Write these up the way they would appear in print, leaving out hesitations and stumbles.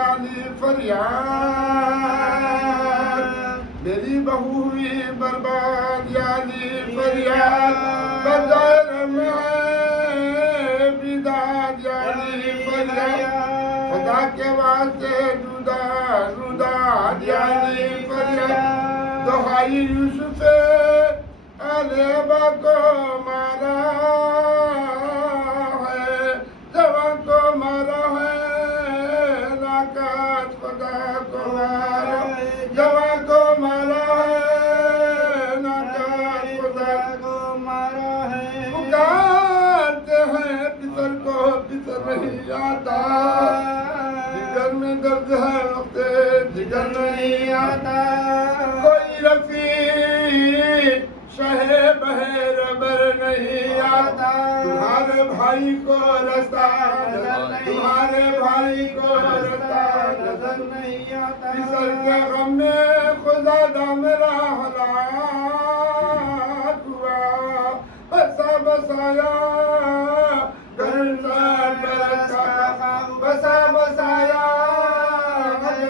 علی فریاد میری بہو ہوئی برباد یعنی فریاد بظاہر میں ہے بیداد یعنی فریاد خدا کے واسطے روداد یعنی فریاد دہائی یوسف علیبہ کو مارا ہے جوان کو مارا ہے ناکات خدا کو مارا جوان کو مارا ہے ناکات خدا کو مارا ہے پکارتے ہیں پتر کو پتر نہیں آتا جگر میں درد ہے وقت جگر نہیں آتا کوئی رفیق شہ بہر بر نہیں آتا تمہارے بھائی کو رستہ تمہارے بھائی کو رستہ نظر نہیں آتا کسر کے غم میں خدا دا میرا ہلاک ہوا بسا بسایا گھر سار برس کا بسا بسایا گھر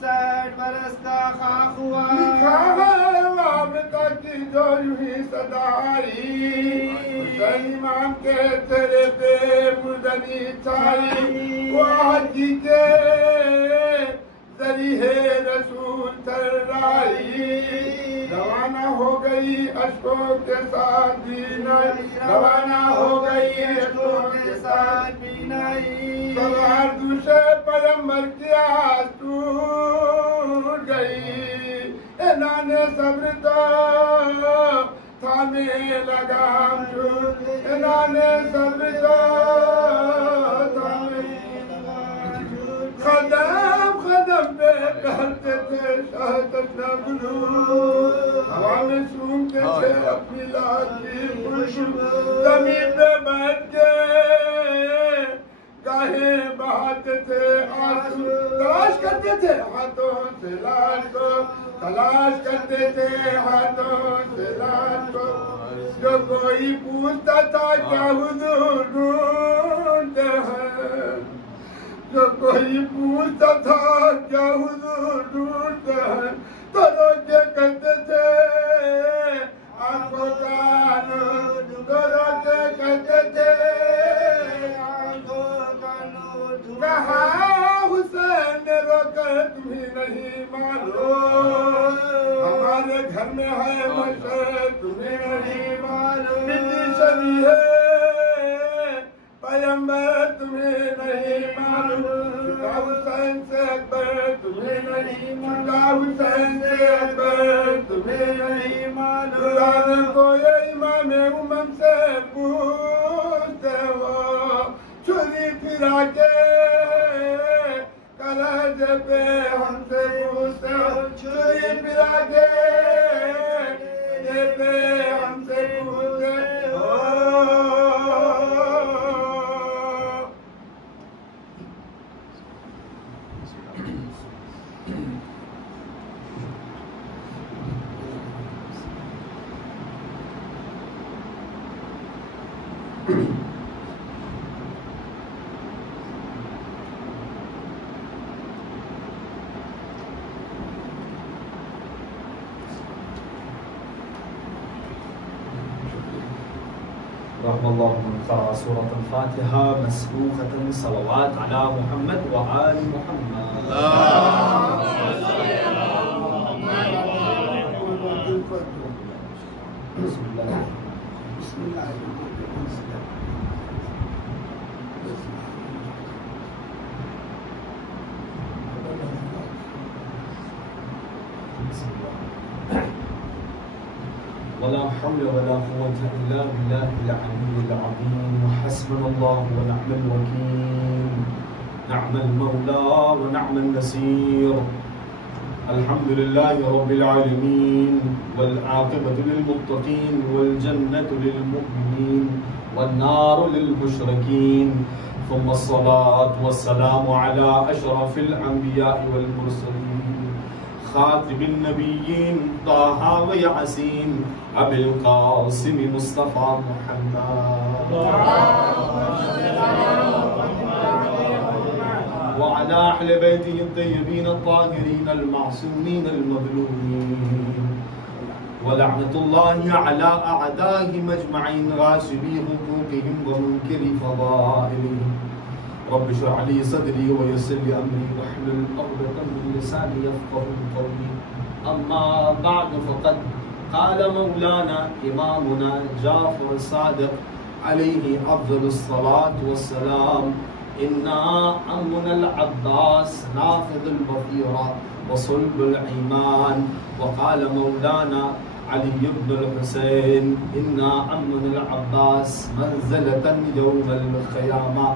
سار برس کا خاک ہوا لکھا ہے کی جو یوں ہی صدائی حسین امام کے تیرے پہ مردنی چھائی وہ حجی کے ذریعے رسول ترائی روانہ ہو گئی اشکوں کے ساتھ بینائی روانہ ہو گئی اشکوں کے ساتھ بینائی سوار دوسرے پیغمبر کی آس ٹوٹ گئی انان صبر تو تھامے لگام چھوٹ انان صبر تو تھامے لگام چھوٹ قدم قدم پہ کہتے تھے شاہ تشنا بلو ہوا میں سونتے تھے اپنی لاج کی خوشبو زمین پہ بیٹھ کے گاہیں بہاتے تھے آنسو تلاش کرتے تھے ہاتھوں سے لاش کو تلاش کرتے تھے ہاتھوں سے لاش کو جو کوئی پوچھتا تھا کیا حضور ڈھونڈتے ہیں جو کوئی پوچھتا تھا کیا حضور ڈھونڈتے ہیں تو روک کے کہتے تھے آنکھوں کا نور تو روک کے کہتے تھے کہا حسین نے رو کر تمہیں نہیں معلوم ہمارے گھر میں ہے مشہد تمہیں نہیں معلوم بلی شبی ہے پیغمبر تمہیں نہیں معلوم چھٹا حسین سے اکبر تمہیں نہیں معلوم چھٹا حسین سے اکبر تمہیں نہیں معلوم قرآن کو یہ امام امم سے پوچھتے ہو چھری پھرا کے کلہج پہ ہم سے پوچھتے ہو چھری پھرا کے کلہج پہ ہم سے پوچھتے ہو رحم الله من قرأ سورة الفاتحة مسبوقة صلوات على محمد وآل محمد. بسم الله. بسم الله. ولا حول ولا قوة إلا بالله العلي العظيم حسبنا الله ونعم الوكيل نعم المولى ونعم النصير الحمد لله رب العالمين والعاقبة للمتقين والجنة للمؤمنين والنار للمشركين ثم الصلاة والسلام على أشرف الأنبياء والمرسلين خاتم النبيين طه وياسين أبي القاسم مصطفى محمد وعلى وعلى أهل بيته الطيبين الطاهرين المعصومين المظلومين ولعنة الله على أعدائهم أجمعين غاصبي حقوقهم ومنكري فضائلهم. رب اشرح لي صدري ويسر لي أمري واحلل عقدة من لساني يفقهوا قولي. أما بعد فقد قال مولانا إمامنا جعفر الصادق عليه أفضل الصلاة والسلام: إنا عمنا العباس نافذ البصيرة وصلب الإيمان. وقال مولانا علي بن الحسين: إنا عمنا العباس منزلة يوم القيامة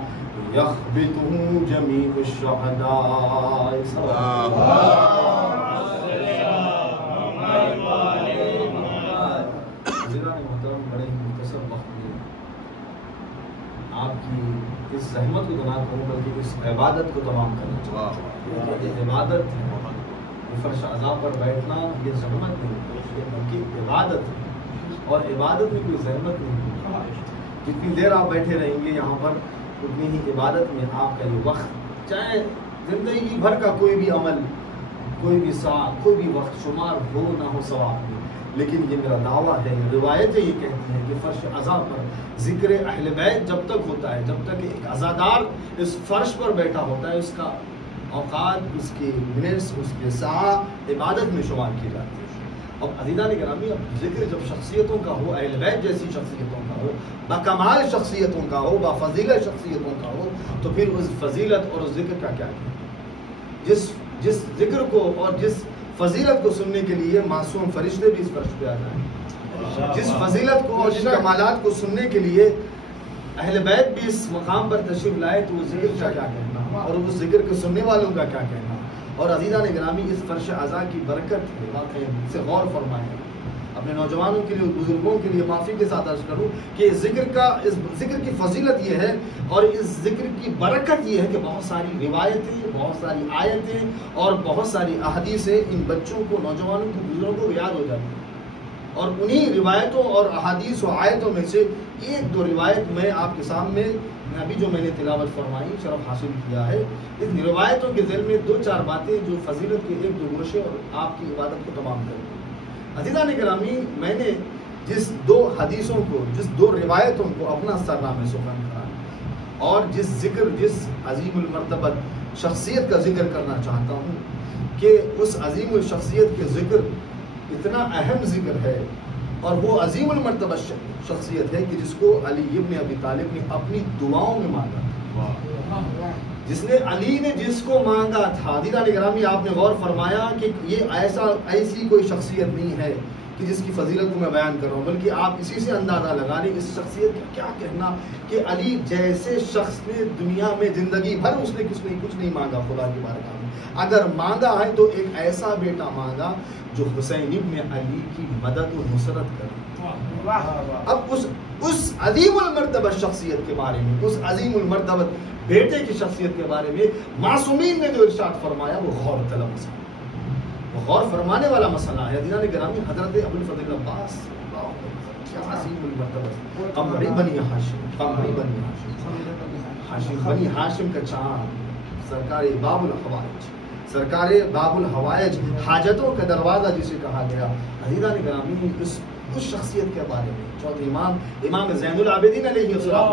يخبطه جميع الشهداء. محترم بڑے ہی مختصر وقت میں آپ کی اس زحمت کو تمام کروں بلکہ اس عبادت کو تمام کرنا چاہتا یہ عبادت ہے، فرش عذاب پر بیٹھنا یہ زحمت نہیں بلکہ عبادت ہے، اور عبادت میں کوئی زحمت نہیں. جتنی دیر آپ بیٹھے رہیں گے یہاں پر اتنی ہی عبادت میں آپ کا یہ وقت، چاہے زندگی بھر کا کوئی بھی عمل، کوئی بھی ساعت، کوئی بھی وقت شمار ہو نہ ہو ثواب میں. لیکن یہ میرا دعویٰ ہے، روایتیں یہ کہتی ہیں کہ فرش عزا پر ذکر اہل بیت جب تک ہوتا ہے، جب تک ایک عزادار اس فرش پر بیٹھا ہوتا ہے، اس کا اوقات، اس کے منٹس، اس کے ساعت عبادت میں شمار کی جاتی ہے. اب عزیزان گرامی، اب ذکر جب شخصیتوں کا ہو، اہل بیت جیسی شخصیتوں کا ہو، باکمال شخصیتوں کا ہو، بافضیلت شخصیتوں کا ہو، تو پھر اس فضیلت اور اس ذکر کا کیا ہے؟ جس ذکر کو اور جس فضیلت کو سننے کے لیے معصوم فرشتے بھی اس فرش پہ آ جائیں، جس فضیلت کو اور جس کمالات کو سننے کے لیے اہل بیت بھی اس مقام پر تشریف لائے، تو اس ذکر کا کیا کہنا اور اس ذکر کے سننے والوں کا کیا کہنا. اور عزیزان گرامی، اس فرش عزا کی برکت ہے، واقعی سے غور فرمائیں. اپنے نوجوانوں کے لیے، بزرگوں کے لیے معافی کے ساتھ عرض کروں کہ اس ذکر کی فضیلت یہ ہے اور اس ذکر کی برکت یہ ہے کہ بہت ساری روایتیں، بہت ساری آیتیں اور بہت ساری احادیثیں ان بچوں کو، نوجوانوں کو، بزرگوں کو یاد ہو جاتی ہیں. اور انہی روایتوں اور احادیث و آیتوں میں سے ایک دو روایت میں آپ کے سامنے ابھی جو میں نے تلاوت فرمائی، شرف حاصل کیا ہے، ان روایتوں کے ذیل میں دو چار باتیں جو فضیلت کے ایک دو گوشے اور آپ کی عبادت کو تمام کریں. عزیزان گرامی، میں نے جس دو حدیثوں کو، جس دو روایتوں کو اپنا سرنامہ سخن کرا اور جس عظیم المرتبت شخصیت کا ذکر کرنا چاہتا ہوں کہ اس عظیم الشخصیت کے ذکر اتنا اہم ذکر ہے اور وہ عظیم المرتبہ شخصیت ہے کہ جس کو علی ابن ابی طالب نے اپنی دعاؤں میں مانگا. جس نے علی نے جس کو مانگا تھا. عزیزان گرامی، آپ نے غور فرمایا کہ یہ ایسی کوئی شخصیت نہیں ہے کہ جس کی فضیلت کو میں بیان کر رہا ہوں، بلکہ آپ اسی سے اندازہ لگا لیں اس شخصیت کا کیا کہنا کہ علی جیسے شخص نے دنیا میں زندگی بھر اس نے کچھ نہیں مانگا خدا کی بارگاہ میں. اگر مانگا ہے تو ایک ایسا بیٹا مانگا جو حسین ابن علی کی مدد و نصرت کرے. اب اس عظیم المرتبہ شخصیت کے بارے میں، اس عظیم المرتبہ بیٹے کی شخصیت کے بارے میں معصومین نے جو ارشاد فرمایا وہ غور طلب مسئلہ، وہ غور فرمانے والا مسئلہ ہے. عزیزان گرامی، حضرت ابوالفضل عباس کیا عظیم المرتبہ، قمری بنی ہاشم، قمری بنی ہاشم، بنی ہاشم کا چاند، سرکار باب الحوائج، سرکار باب الحوائج، حاجتوں کا دروازہ جسے کہا گیا. عزیزان گرامی، اس شخصیت کے بارے میں چوتھے امام زین العابدین علیہ السلام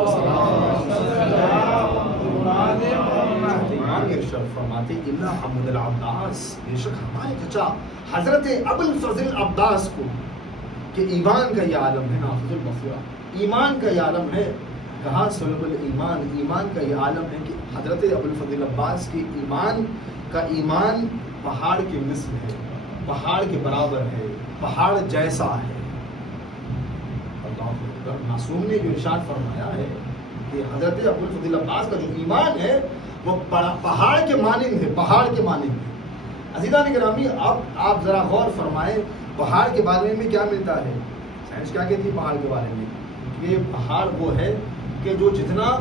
ارشاد فرماتے الا حمد العباس، بے شک ہمارے چچا حضرت ابوالفضل عباس کو کہ ایمان کا یہ عالم ہے، نافذ البصیرہ، ایمان کا یہ عالم ہے. کہا صلب الایمان، ایمان کا یہ عالم ہے کہ حضرت ابوالفضل عباس کے ایمان پہاڑ کے مثل ہے، پہاڑ کے برابر ہے، پہاڑ جیسا ہے. معصوم نے جو ارشاد فرمایا ہے کہ حضرت ابوالفضل عباس کا جو ایمان ہے وہ پہاڑ کے مانند ہے، پہاڑ کے مانند ہے. عزیزان گرامی، آپ ذرا غور فرمائیں، پہاڑ کے بارے میں کیا ملتا ہے؟ سائنس کیا کہتی ہے پہاڑ کے بارے میں؟ کہ پہاڑ وہ ہے کہ جو جتنا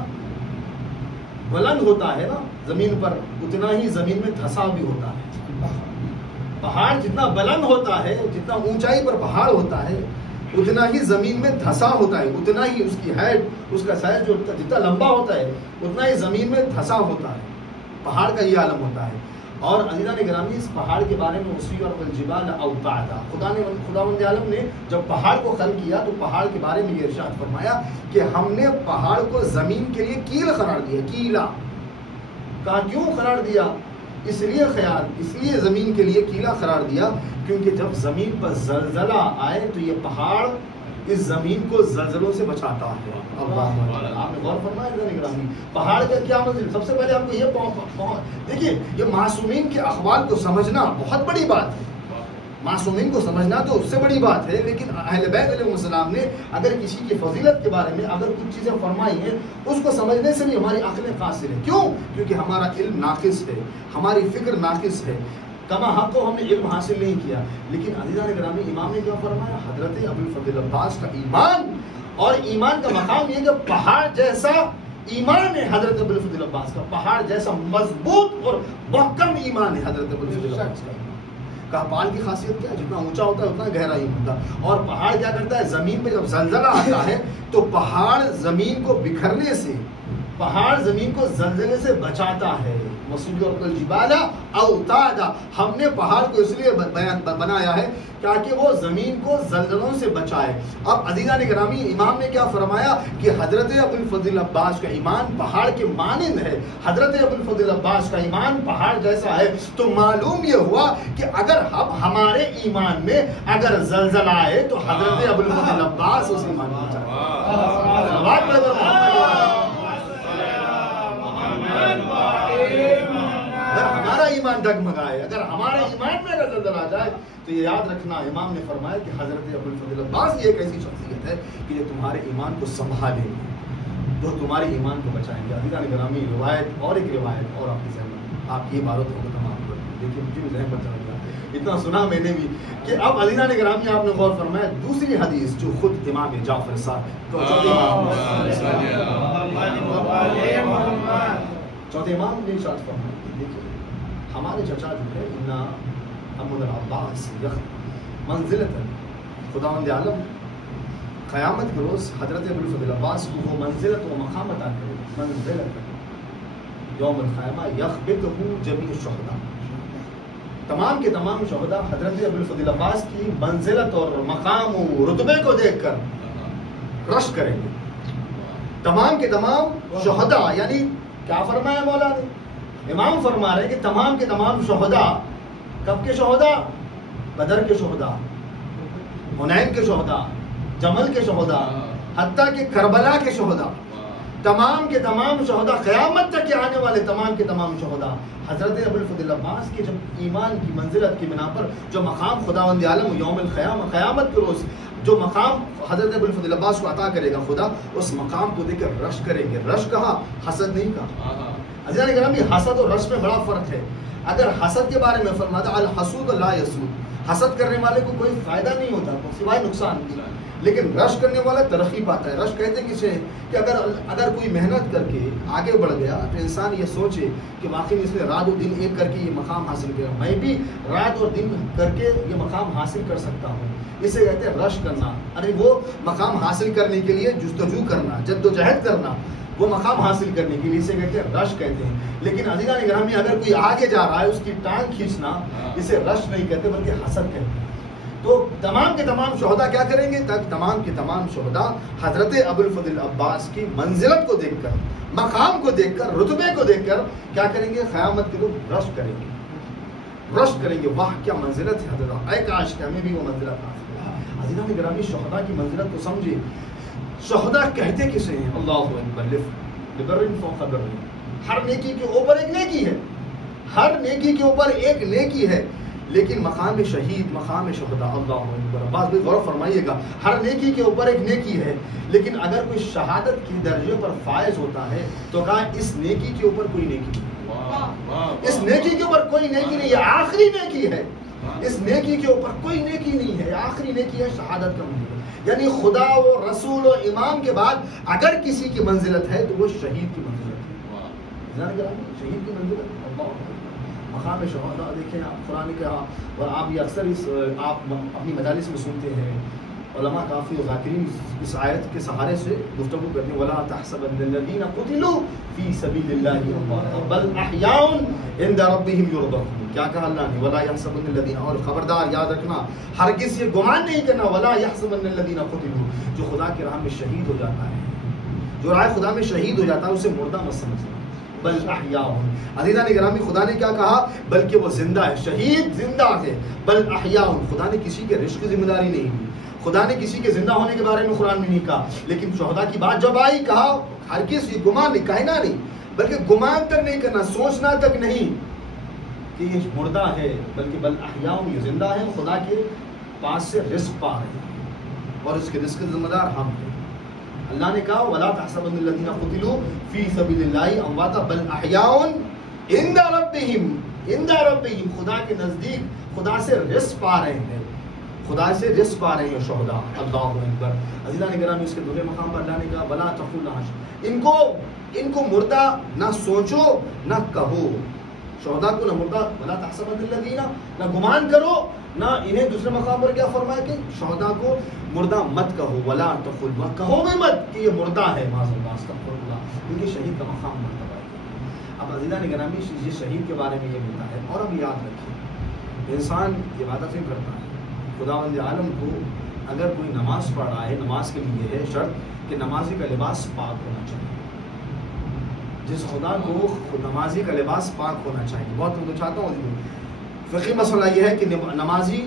بلند ہوتا ہے نا زمین پر، اتنا ہی زمین میں دھسا بھی ہوتا ہے. پہاڑ جتنا بلند ہوتا ہے، جتنا اونچائی پر پہاڑ ہوتا ہے، اتنا ہی زمین میں دھسا ہوتا ہے، اتنا ہی اس کی ہائٹ، اس کا سائز جو جتنا لمبا ہوتا ہے اتنا ہی زمین میں دھسا ہوتا ہے. پہاڑ کا یہ عالم ہوتا ہے. اور عزیزان گرامی اس پہاڑ کے بارے میں وسیرت الجبال اوتادا، خداوند عالم نے جب پہاڑ کو خلق کیا تو پہاڑ کے بارے میں یہ ارشاد فرمایا کہ ہم نے پہاڑ کو زمین کے لیے کیل قرار دیا. کیلا کہا کیوں قرار دیا؟ اس لیے زمین کے لیے کیلا قرار دیا کیونکہ جب زمین پر زلزلہ آئے تو یہ پہاڑ اس زمین کو زلزلوں سے بچاتا ہے. آپ نے غور فرمایا پہاڑ کا کیا مطلب؟ سب سے پہلے آپ کو یہ دیکھیے، یہ معصومین کے احوال کو سمجھنا بہت بڑی بات ہے. معصومین کو سمجھنا تو اس سے بڑی بات ہے، لیکن اہل بیت علیہ السلام نے اگر کسی کی فضیلت کے بارے میں اگر کچھ چیزیں فرمائی ہیں اس کو سمجھنے سے بھی ہماری عقلیں قاصر ہیں. کیوں؟ کیونکہ ہمارا علم ناقص ہے، ہماری فکر ناقص ہے، کما حق کو ہم نے علم حاصل نہیں کیا. لیکن عزیزان گرامی امام نے کیا فرمایا؟ حضرت ابوالفضل عباس کا ایمان، اور ایمان کا مقام یہ کہ پہاڑ جیسا ایمان ہے حضرت ابوالفضل عباس کا، پہاڑ جیسا مضبوط اور محکم ایمان ہے حضرت ابوالفضل عباس کا. کہا پہاڑ کی خاصیت کیا ہے؟ جتنا اونچا ہوتا ہے اتنا گہرا ہی ہوتا ہے. اور پہاڑ کیا کرتا ہے؟ زمین پہ جب زلزلہ آتا ہے تو پہاڑ زمین کو بکھرنے سے، پہاڑ زمین کو زلزلے سے بچاتا ہے. وسیرت الجبال اوتادا، ہم نے پہاڑ کو اس لیے بنایا ہے تاکہ وہ زمین کو زلزلوں سے بچائے. اب عزیزان گرامی امام نے کیا فرمایا کہ حضرت ابوالفضل عباس کا ایمان پہاڑ کے مانند ہے، حضرت ابوالفضل عباس کا ایمان پہاڑ جیسا ہے. تو معلوم یہ ہوا کہ اگر ہمارے ایمان میں اگر زلزلہ آئے تو حضرت ابوالفضل عباس اس ایمان کو بچائے. اگر ہمارا ایمان ڈگمگائے، اگر ہمارے ایمان میں اگر زلزلہ آ جائے تو یہ یاد رکھنا امام نے فرمایا کہ حضرت ابوالفضل عباس یہ ایک ایسی شخصیت ہے کہ جو تمہارے ایمان کو سنبھالیں گے، جو تمہارے ایمان کو بچائیں گے. عزیزان گرامی روایت اور ایک روایت اور آپ کی ذہن آپ کی عبارت کو تمام کر دیکھیے، مجھے بھی ذہن پر چلا گیا، اتنا سنا میں نے بھی کہ اب عزیزان گرامی آپ نے غور فرمایا دوسری حدیث جو خود امام جعفر صاحب چوتھے امام نے ارشاد فرمایا. دیکھیے ہمارے چچا جو ہے انا ابو العباس منزلت خداوند عالم قیامت کے روز حضرت ابوالفضل عباس کو وہ منزلت و مقام عطا کرے. منزلت یوم القیامہ یخبطہ جمیع الشہداء، تمام کے تمام شہداء حضرت ابوالفضل عباس کی منزلت اور مقام و رتبے کو دیکھ کر رشک کریں گے. تمام کے تمام شہداء یعنی کیا فرمایا مولا نے؟ امام فرما رہے ہیں کہ تمام کے تمام شہداء، کب کے شہداء؟ بدر کے شہداء، حنین کے شہداء، جمل کے شہداء، حتیٰ کہ کربلا کے شہداء، تمام کے تمام شہداء، قیامت تک کے آنے والے تمام کے تمام شہداء حضرت ابوالفضل عباس کے جب ایمان کی منزلت کی بنا پر جو مقام خداوند عالم یوم القیامہ قیامت کے روز جو مقام حضرت ابوالفضل عباس کو عطا کرے گا خدا، اس مقام کو دیکھ کر رشک کریں گے. رشک کہا، حسد نہیں کہا. عزیزان گرامی حسد اور رشک میں بڑا فرق ہے. اگر حسد کے بارے میں فرماتا الحسود لا یسود، حسد کرنے والے کو کوئی فائدہ نہیں ہوتا سوائے نقصان کی، لیکن رشک کرنے والا ترقی پاتا ہے. رشک کہتے ہیں کسے کہ اگر کوئی محنت کر کے آگے بڑھ گیا تو انسان یہ سوچے کہ واقعی اس نے رات و دن ایک کر کے یہ مقام حاصل کیا، میں بھی رات اور دن کر کے یہ مقام حاصل کر سکتا ہوں. اسے کہتے ہیں رشک کرنا. ارے وہ مقام حاصل کرنے کے لیے جستجو کرنا، جد و جہد کرنا، وہ مقام حاصل کرنے کے لیے اسے کہتے ہیں رشک کہتے ہیں. لیکن عزیزان گرامی اگر کوئی آگے جا رہا ہے اس کی ٹانگ کھینچنا اسے رشک نہیں کہتے بلکہ حسد کہتے ہیں. تو تمام کے تمام شہداء کیا کریں گے؟ تک تمام کے تمام شہداء حضرت ابوالفضل عباس کی منزلت کو دیکھ کر، مقام کو دیکھ کر، رتبے کو دیکھ کر کیا کریں گے؟ قیامت کے روز رشک کریں گے، رشک کریں گے. واہ کیا منزلت ہے حضرت، اے کاش کہ ہمیں بھی وہ منزلت حاصل. عزیزان گرامی شہداء کی منزلت کو سمجھے. شہداء کہتے کسے ہیں؟ اللہ اکبر، لبر فوق بر، ہر نیکی کے اوپر ایک نیکی ہے، ہر نیکی کے اوپر ایک نیکی ہے. لیکن مقام شہید، مقام شہداء، اللہ اکبر، بات بھی غور فرمائیے گا، ہر نیکی کے اوپر ایک نیکی ہے. لیکن اگر کوئی شہادت کی درجے پر فائز ہوتا ہے تو کہا اس نیکی کے اوپر کوئی نیکی نہیں، اس نیکی کے اوپر کوئی نیکی نہیں، یہ آخری نیکی ہے. اس نیکی کے اوپر کوئی نیکی نہیں ہے، آخری نیکی ہے شہادت کا منزلت. یعنی خدا و رسول و امام کے بعد اگر کسی کی منزلت ہے تو وہ شہید کی منزلت ہے. شہید کی منزلت اللہ مقام شہداء. دیکھیں آپ قرآن کا، اور آپ یہ اکثر آپ اپنی مجالس میں سنتے ہیں علماء کافی ذاکرین اس آیت کے سہارے سے گفتگو کرتے ہیں وَلَا تَحْسَبَنَّ الَّذِينَ قُتِلُوا فِي سَبِيلِ اللَّهِ أَمْوَاتًا بَلْ أَحْيَاءٌ عِندَ رَبِّهِمْ يُرْزَقُونَ. کیا کہا اللہ نے؟ وَلَا يَحْسَبَنَّ الَّذِينَ، اور خبردار یاد رکھنا ہرگز یہ گمان نہیں کرنا وَلَا يَحْسَبَنَّ الَّذِينَ قُتِلُوا، جو خدا کی راہ میں شہید ہو جاتا ہے، جو راہ خدا میں شہید ہو جاتا ہے اسے مردہ مت سمجھنا. بل احیاء، عزیزان گرامی خدا نے کیا کہا؟ بلکہ وہ زندہ ہے، شہید زندہ ہے. بل احیاء، خدا نے کسی کے رزق کی ذمہ داری نہیں لی، خدا نے کسی کے زندہ ہونے کے بارے میں قرآن میں نہیں کہا. لیکن شہداء کی بات جب آئی کہا ہرگز یہ گمان نہیں، کہنا نہیں، بلکہ گمان تک نہیں کرنا، سوچنا تک نہیں کہ یہ مردہ ہے، بلکہ بل احیاء، یہ زندہ ہے، خدا کے پاس سے رزق پا رہے ہیں اور اس کے رزق کے ذمہ دار ہم ہیں. اللہ نے کہا وَلَا تَحْسَبَنَّ الَّذِينَ قُتِلُوا فِي سَبِيلِ اللَّهِ أَمْوَاتًا بَلْ أَحْيَاءٌ عِندَ رَبِّهِمْ، خدا کے نزدیک خدا سے رزق پا رہے ہیں، خدا سے رزق پا رہے ہیں شہداء. اللہ اکبر. عزیزان گرامی اس کے دوسرے مقام پر اللہ نے کہا وَلَا تَقُولُوا لَهُمْ، ان کو مردہ نہ سوچو نہ کہو. شہداء کو نہ مردہ وَلَا تَحْسَبَنَّ الَّذِينَ، نہ گمان کرو، نہ انہیں دوسرے مقام پر کیا فرمایا کہ شہداء کو مردہ مت کہو. وَلَا تَقُولُوا، کہو بھی مت کہ یہ مردہ ہے، معاذ اللہ، استغفر اللہ، کیونکہ شہید کا مقام مرتبہ ہے. اب عزیزان گرامی یہ شہید کے بارے میں یہ ملتا ہے. اور اب یاد رکھیں انسان عبادتیں کرتا ہے، خداوند عالم کو اگر کوئی نماز پڑھ رہا ہے، نماز کے لیے ہے شرط کہ نمازی کا لباس پاک ہونا چاہیے. جس خدا کو نمازی کا لباس پاک ہونا چاہیے. بہت میں چاہتا ہوں فقہی مسئلہ یہ ہے کہ نمازی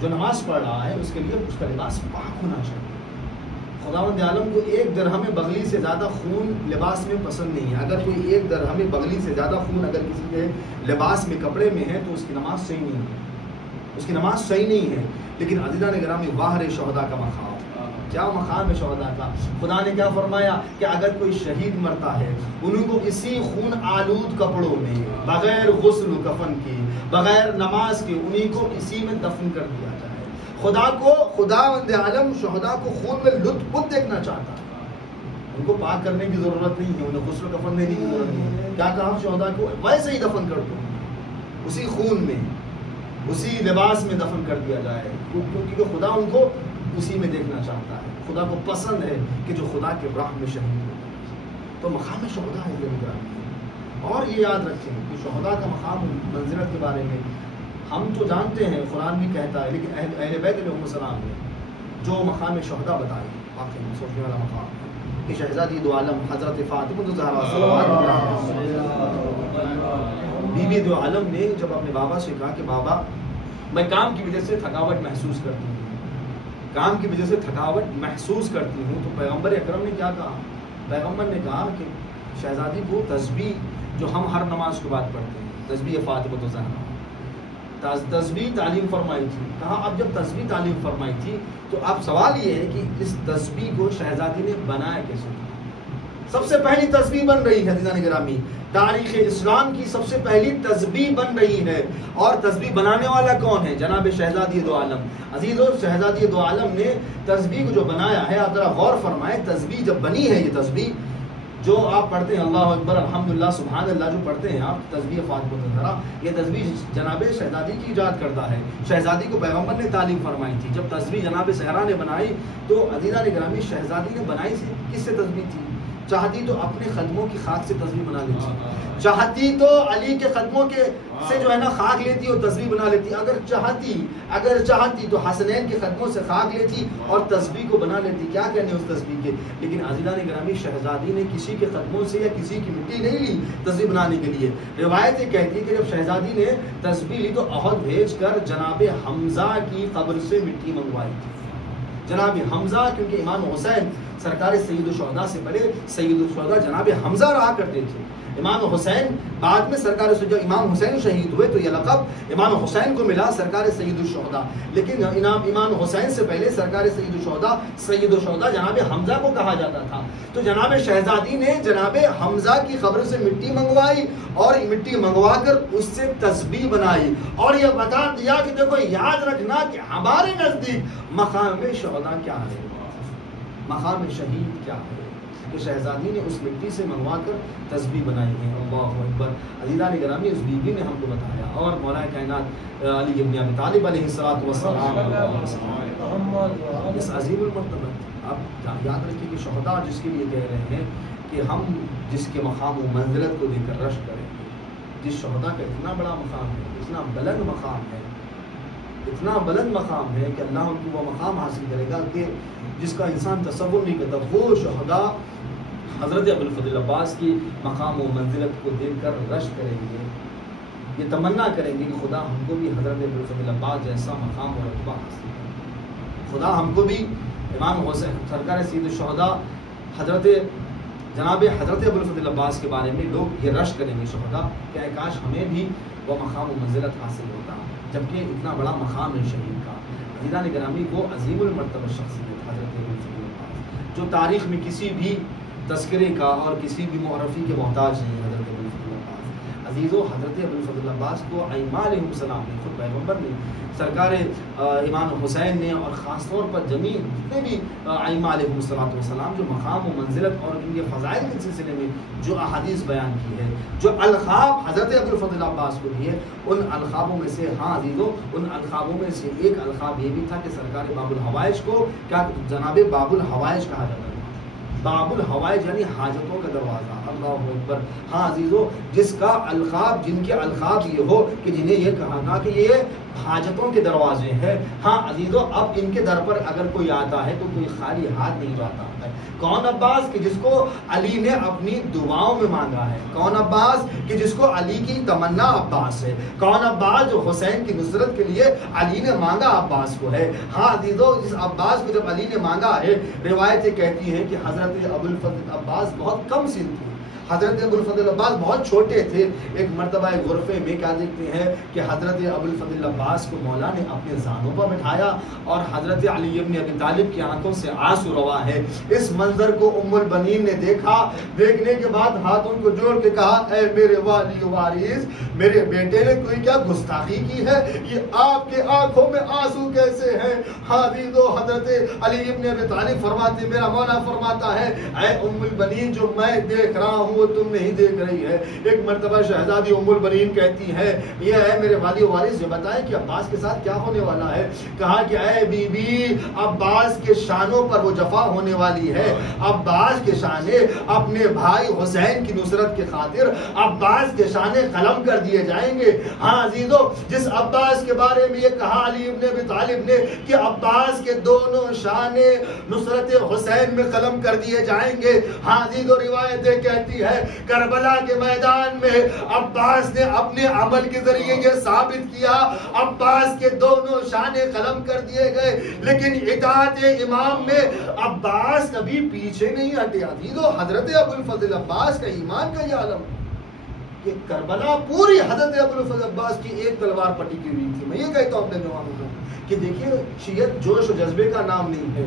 جو نماز پڑھ رہا ہے اس کے لیے اس کا لباس پاک ہونا چاہیے. خداوند عالم کو ایک درہم بغلی سے زیادہ خون لباس میں پسند نہیں ہے. اگر کوئی ایک درہم بغلی سے زیادہ خون اگر کسی کے لباس میں کپڑے میں ہے تو اس کی نماز صحیح نہیں ہے، اس کی نماز صحیح نہیں ہے. لیکن عزیزان گرامی واہ شہداء کا مقام، کیا مقام ہے شہداء کا. خدا نے کیا فرمایا کہ اگر کوئی شہید مرتا ہے انہیں کو اسی خون آلود کپڑوں میں بغیر غسل و کفن کے بغیر نماز کے انہیں کو اسی میں دفن کر دیا جائے. خداوند عالم شہداء کو خون میں لطف خود دیکھنا چاہتا ہے. ان کو پاک کرنے کی ضرورت نہیں ہے، انہیں غسل و کفن دینے کی ضرورت نہیں ہے. کیا کہا شہداء کو ویسے ہی دفن کر دو، اسی خون میں اسی لباس میں دفن کر دیا جائے، کیونکہ خدا ان کو اسی میں دیکھنا چاہتا ہے. خدا کو پسند ہے کہ جو خدا کے راہ میں شہید ہو. تو مقام شہداء ہے گرامی. اور یہ یاد رکھیں کہ شہداء کا مقام منزلت کے بارے میں ہم تو جانتے ہیں، قرآن بھی کہتا ہے، لیکن اہل بیت علیہ السلام نے جو مقام شہداء بتائی واقعی سوچنے والا مقام ہے کہ شہزادی دو عالم حضرت فاطمہ الزہرا بی بی دو عالم نے جب اپنے بابا سے کہا کہ بابا میں کام کی وجہ سے تھکاوٹ محسوس کرتی ہوں، کام کی وجہ سے تھکاوٹ محسوس کرتی ہوں، تو پیغمبر اکرم نے کیا کہا؟ پیغمبر نے کہا کہ شہزادی کو تسبیح جو ہم ہر نماز کے بعد پڑھتے ہیں، تسبیح فاطمہ الزہرا، تسبیح تعلیم فرمائی تھی. کہا اب جب تسبیح تعلیم فرمائی تھی تو اب سوال یہ ہے کہ اس تسبیح کو شہزادی نے بنایا کیسے؟ سب سے پہلی تسبیح بن رہی ہے عزیزان گرامی، تاریخ اسلام کی سب سے پہلی تسبیح بن رہی ہے. اور تسبیح بنانے والا کون ہے؟ جناب شہزادی دو عالم. عزیزو شہزادی دو عالم نے تسبیح کو جو بنایا ہے، آپ ذرا غور فرمائیں، تسبیح جب بنی ہے، یہ تسبیح جو آپ پڑھتے ہیں اللہ اکبر الحمدللہ سبحان اللہ جو پڑھتے ہیں آپ تسبیح فاطمہ الزہرا، یہ تسبیح جناب شہزادی کی ایجاد کرتا ہے. شہزادی کو پیغمبر نے تعلیم فرمائی تھی. جب تسبیح جناب زہرا نے بنائی تو عزیزان گرامی شہزادی نے بنائی کس سے تسبیح تھی؟ چاہتی تو اپنے قدموں کی خاک سے تسبیح بنا لیتی، چاہتی تو علی کے قدموں کے سے جو ہے نا خاک لیتی اور تسبیح بنا لیتی. اگر چاہتی تو حسنین کے قدموں سے خاک لیتی اور تسبیح کو بنا لیتی. کیا کہنے اس تسبیح کے. لیکن عزیزان گرامی شہزادی نے کسی کے قدموں سے یا کسی کی مٹی نہیں لی تسبیح بنانے کے لیے. روایت یہ کہتی ہے کہ جب شہزادی نے تسبیح لی تو عہد بھیج کر جناب حمزہ کی قبر سے مٹی منگوائی تھی. جناب حمزہ، کیونکہ امام حسین سرکار سید الشہداء سے پہلے سید الشہداء جناب حمزہ رہا کرتے تھے. امام حسین بعد میں سرکار جب امام حسین شہید ہوئے تو یہ لقب امام حسین کو ملا سرکار سید الشہداء. لیکن امام حسین سے پہلے سرکار سید الشہداء جناب حمزہ کو کہا جاتا تھا. تو جناب شہزادی نے جناب حمزہ کی قبر سے مٹی منگوائی اور مٹی منگوا کر اس سے تسبیح بنائی اور یہ بتا دیا کہ دیکھو یاد رکھنا کہ ہمارے نزدیک مقام شہداء کیا ہے، مقام شہید کیا ہے. کہ شہزادی نے اس مٹی سے منگوا کر تسبیح بنائی ہے. اللہ اکبر. عزیزان گرامی اس بیوی نے ہم کو بتایا اور مولا کائنات علی ابن ابی طالب علیہ السلام اس عظیم المرتبہ. آپ یاد رکھیے کہ شہداء جس کے لیے کہہ رہے ہیں کہ ہم جس کے مقام و منزلت کو دیکھ کر رشک کریں گے, جس شہداء کا اتنا بڑا مقام ہے, اتنا بلند مقام ہے, اتنا بلند مقام ہے کہ اللہ ان کو وہ مقام حاصل کرے گا کہ جس کا انسان تصور نہیں کرتا. وہ شہداء حضرت ابوالفضل عباس کی مقام و منزلت کو دیکھ کر رشک کریں گے, یہ تمنا کریں گے کہ خدا ہم کو بھی حضرت ابوالفضل عباس جیسا مقام و رتبہ حاصل کرے, خدا ہم کو بھی امام حسین سرکار سید الشہداء حضرت جناب حضرت ابوالفضل عباس کے بارے میں لوگ یہ رشک کریں گے شہداء کہ اے کاش ہمیں بھی وہ مقام و منزلت حاصل ہوتا, جبکہ اتنا بڑا مقام ہے شہید کا. عزیزان گرامی وہ عظیم المرتبہ شخصیت حضرت ابوالفضل عباس جو تاریخ میں کسی بھی تذکرے کا اور کسی بھی معرفی کے محتاج نہیں. حضرت ابوالفضل عباس عزیزو, حضرت ابوالفضل عباس کو ائمہ علیہ السلام نے, خود پیغمبر نے, سرکار امام حسین نے اور خاص طور پر جتنے بھی ائمہ علیہ السلام جو مقام و منزلت اور ان کے فضائل کے سلسلے میں جو احادیث بیان کی ہے, جو القاب حضرت ابوالفضل عباس کو دیے, ان القابوں میں سے ہاں عزیزو ان القابوں میں سے ایک القاب یہ بھی تھا کہ سرکار باب الحوائج کو کیا جناب باب الحوائج کہا جاتا ہے. باب الحوائج یعنی حاجتوں کا دروازہ. اللہ اکبر. ہاں عزیزو, جس کا القاب, جن کے القاب یہ ہو کہ جنہیں یہ کہا تھا کہ یہ حاجتوں کے دروازے ہیں. ہاں عزیزو, اب ان کے در پر اگر کوئی آتا ہے تو کوئی خالی ہاتھ نہیں جاتا ہے. کون عباس کہ جس کو علی نے اپنی دعاؤں میں مانگا ہے. کون عباس کہ جس کو علی کی تمنا عباس ہے. کون عباس جو حسین کی نصرت کے لیے علی نے مانگا عباس کو ہے. ہاں عزیزو, جس عباس کو جب علی نے مانگا ہے, روایتیں کہتی ہیں کہ حضرت ابوالفضل عباس بہت کم سن تھی. حضرت ابوالفضل عباس بہت چھوٹے تھے. ایک مرتبہ ایک غرفے میں کیا دیکھتے ہیں کہ حضرت ابوالفضل عباس کو مولا نے اپنے زانوں پر بٹھایا اور حضرت علی ابن ابی طالب کی آنکھوں سے آنسو روا ہے. اس منظر کو ام البنین نے دیکھا. دیکھنے کے بعد ہاتھوں کو جوڑ کے کہا, اے میرے والی وارث, میرے بیٹے نے کوئی کیا گستاخی کی ہے؟ یہ آپ کے آنکھوں میں آنسو کیسے ہیں؟ حضرت علی ابن ابی طالب فرماتے, میرا مولا فرماتا ہے, اے ام البنین, جو میں دیکھ رہا ہوں وہ تم نہیں دیکھ رہی ہے. ایک مرتبہ شہزادی ام البنین کہتی ہے, یہ ہے میرے والی وارث, یہ بتائیں کہ عباس کے ساتھ کیا ہونے والا ہے. کہا کہ اے بی بی, عباس کے شانوں پر وہ جفا ہونے والی ہے. عباس کے شانے اپنے بھائی حسین کی نصرت کے خاطر عباس کے شانے قلم کر دیے جائیں گے. ہاں عزیزو, جس عباس کے بارے میں یہ کہا علی ابن ابی طالب نے کہ عباس کے دونوں شانے نصرت حسین میں قلم کر دیے جائیں گے. ہاں عزیزو, روایتیں کہتی ہے کربلا کے میدان میں عباس نے اپنے عمل کے ذریعے یہ ثابت کیا, عباس کے دونوں شانے قلم کر دیے گئے. لیکن اطاعت امام میں عباس کبھی پیچھے نہیں ہٹے. عزیزو, حضرت ابوالفضل عباس کا ایمان کا یہ عالم کہ کربلا پوری حضرت ابوالفضل عباس کی ایک تلوار پٹی کی ہوئی تھی. میں یہ کہتا ہوں اپنے جوانوں کو کہ دیکھیے, شیعت جوش و جذبے کا نام نہیں ہے,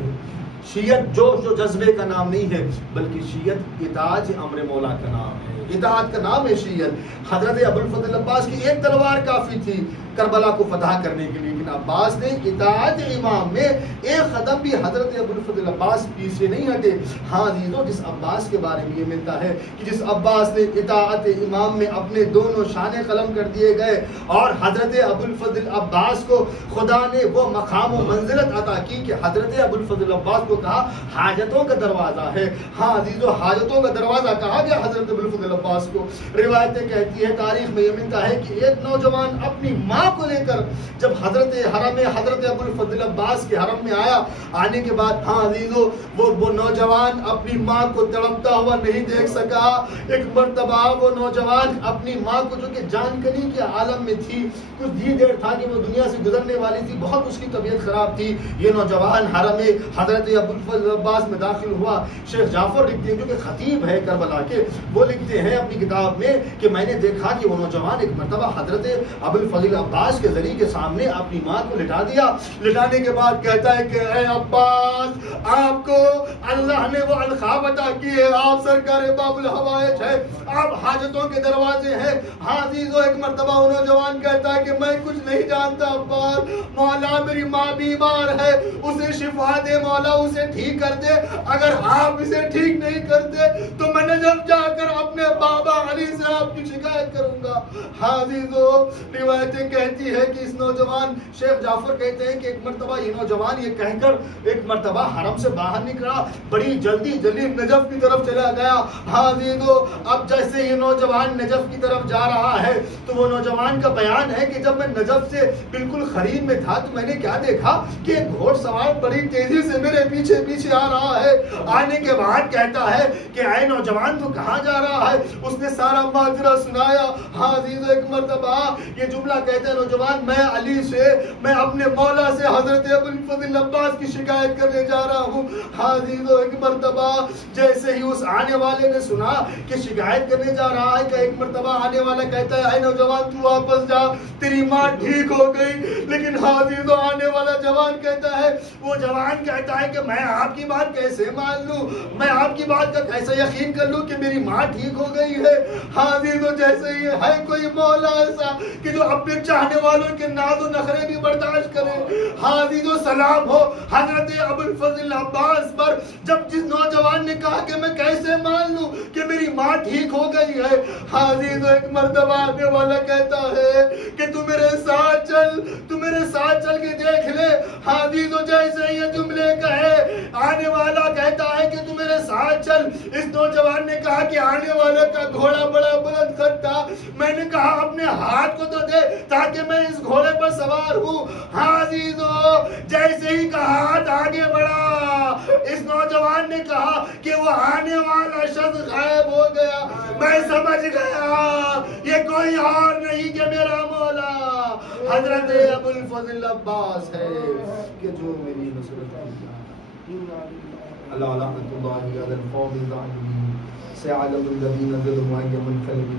شیعت جوش و جذبے کا نام نہیں ہے, بلکہ شیعت اطاعت امر مولا کا نام ہے. اطاعت کا نام ہے شیعت. حضرت ابوالفضل عباس کی ایک تلوار کافی تھی کربلا کو فتح کرنے کے لیے, لیکن عباس نے اطاعت امام میں ایک قدم بھی حضرت ابوالفضل عباس پیچھے نہیں ہٹے. ہاں عزیزو, جس عباس کے بارے میں یہ ملتا ہے کہ جس عباس نے اطاعت امام میں اپنے دونوں شانے قلم کر دیے گئے اور حضرت ابوالفضل عباس کو خدا نے وہ مقام و منزلت عطا کی کہ حضرت ابوالفضل عباس کو کہا حاجتوں کا دروازہ ہے. ہاں عزیزو, حاجتوں کا دروازہ کہا گیا حضرت ابوالفضل عباس کو. روایتیں کہتی ہے, تاریخ میں یہ ملتا ہے کہ ایک نوجوان اپنی ماں کو لے کر جب حضرت ابوالفضل عباس کے حرم میں آیا, آنے کے بعد ہاں عزیزو, وہ نوجوان اپنی ماں کو تڑپتا ہوا نہیں دیکھ سکا. ایک مرتبہ وہ نوجوان اپنی ماں کو, جو کہ جان کنی کے عالم میں تھی, کچھ ہی دیر تھا کہ وہ دنیا سے گزرنے والی تھی, بہت اس کی طبیعت خراب تھی, یہ نوجوان حرم حضرت ابوالفضل عباس میں داخل ہوا. شیخ جعفر لکھتے ہیں, جو کہ خطیب ہے کربلا کے, وہ لکھتے ہیں اپنی کتاب میں کہ میں نے دیکھا کہ وہ نوجوان ایک مرتبہ حضرت ابوالفضل عباس کے ذریعے کے سامنے اپنی ماں کو لٹا دیا. لٹانے کے بعد کہتا ہے کہ اے عباس, آپ کو اللہ نے وہ القاب عطا کی ہے, آپ سرکار باب الحوائج ہے, آپ حاجتوں کے دروازے ہیں. ہاں عزیزو, ایک مرتبہ وہ نوجوان کہتا ہے کہ میں کچھ نہیں جانتا عباس, مولا میری ماں بیمار ہے اسے شفا دے مولا, اسے ٹھیک کر دے. اگر آپ اسے ٹھیک نہیں کرتے تو میں نجف جا کر اپنے بابا علی سے آپ کی شکایت کروں گا. عزیزو روایتیں کہتی ہے کہ اس نوجوان, شیخ جعفر کہتے ہیں کہ ایک مرتبہ یہ نوجوان یہ کہہ کر ایک مرتبہ حرم سے باہر نکلا, بڑی جلدی نجف کی طرف چلا گیا. عزیزو اب جیسے یہ نوجوان نجف کی طرف جا رہا ہے تو وہ نوجوان کا بیان ہے کہ جب میں نجف سے بالکل قریب میں تھا تو میں نے کیا دیکھا کہ ایک گھوڑ سوار بڑی تیزی سے میرے پیچھے پیچھے آ رہا ہے. آنے کے بعد کہتا ہے کہ اے نوجوان تو کہاں جا رہا ہے؟ اس نے سارا ماجرا سنایا. عزیزو ایک مرتبہ یہ جملہ کہتا ہے نوجوان, میں علی سے, میں اپنے مولا سے حضرت ابو الفضل عباس کی شکایت کرنے جا رہا ہوں. عزیزو ایک مرتبہ جیسے ہی اس آنے والے نے سنا کہ شکایت کرنے جا رہا ہے کہ ایک مرتبہ آنے والا کہتا ہے اے نوجوان تو واپس جا, تیری ماں ٹھیک ہو گئی. لیکن عزیزو آنے والا جوان کہتا ہے, وہ جوان کہتا ہے کہ میں آپ کی بات کیسے مان لوں, میں آپ کی بات کا کیسے یقین کر لوں کہ میری ماں ٹھیک ہو گئی ہے. عزیزو جیسے ہی ہے کوئی مولا ایسا کہ جو اپنے چاہنے والوں کے ناز و نخرے بھی برداشت کرے. عزیزو سلام ہو حضرت ابو الفضل عباس پر, جب جس نوجوان نے کہا کہ میں کیسے مان لوں کہ میری ماں ٹھیک ہو گئی ہے. عزیزو ایک مرتبہ آنے والا کہتا ہے کہ تو میرے ساتھ چل, تو میرے ساتھ چل کے دیکھ لے. عزیزو جیسے یہ جملے کہے آنے والا کہتا ہے کہ تو میرے ساتھ چل. اس نوجوان نے کہا کہ آنے والا کا گھوڑا بڑا بلند خط تھا, میں نے کہا اپنے ہاتھ کو تو دے تاکہ میں اس گھوڑے پر سوار ہوں. عزیزو جیسے ہی کہا ہاتھ آگے بڑھا, اس نوجوان نے کہا کہ وہ آنے والا شخص غائب ہو گیا. میں سمجھ گیا یہ کوئی اور نہیں کہ میرا مولا حضرت ابو الفضل عباس ہے کہ جو میری نصرت اللہ لعنت اللہ علی القوم الظالمین سيعلم الذين ظلموا أي منقلب